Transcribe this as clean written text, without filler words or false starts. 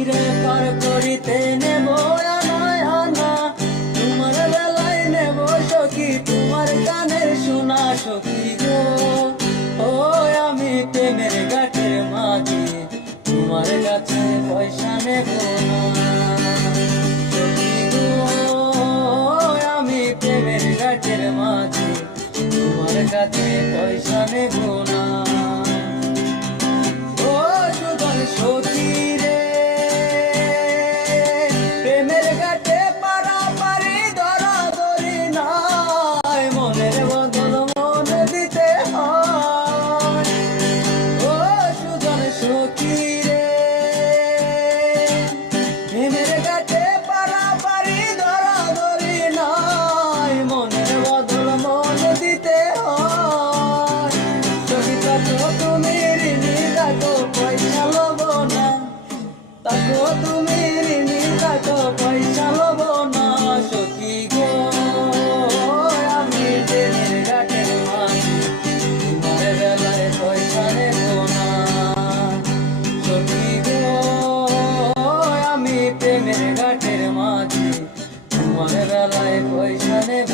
নদীরে পার করিতে নেব আনায় আনা, তোমার বেলায় নেব সখী তোমার গানের শোনা সখী গো। ও আমি প্রেমের ঘাটের মাঝি, তোমার কাছে পয়সা নেব না সখী গো। আমি প্রেমের ঘাটের মাঝি, তোমার কাছে পয়সা নেব না। ও সুজন সখী রে, প্রেমের ঘাটে পারাপারি ধরাধরি নাই, মনের বদল মন দিতে হয়। ও সুজন সখী রে, প্রেমের ঘাটে পারাপারি ধরাধরি নাই, মনের বদল মন দিতে হয়। সখী তাকো তুমি ঋণী, তাকো পয়সা লব না, তাকো তুমি ঋণী, তাকো পয়সা লব না সখী গো। আমি প্রেমের ঘাটের মাঝি, তোমার বেলায় পয়সা নেব না সখী গো। আমি প্রেমের ঘাটের মাঝি, তোমার বেলায় পয়সা নেব